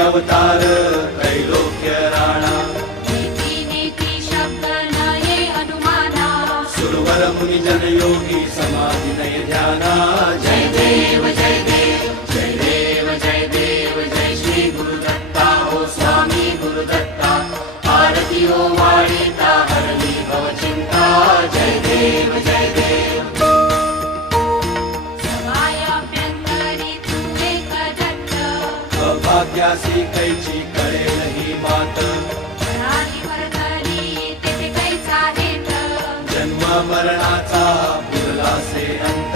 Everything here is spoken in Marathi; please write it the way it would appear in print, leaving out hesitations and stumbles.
अवतार त्रैलोक्य राणा नीती नीती शब्द नये अनुमाना सुरवर मुनि जन योगी समाधि नय ध्याना जय देव जय देव जय देव जय देव जय श्री गुरुदत्ता हो स्वामी गुरुदत्ता आरती हो वाळीता हरली भव चिंता जय देव जय देव सवायाभ्यंतरी तू एक दत्त अभाग्यासी कैची कळेल ही मात प्राणी वर्तनी तेथे कैचा हेत जन्म मरणाचा पुरला से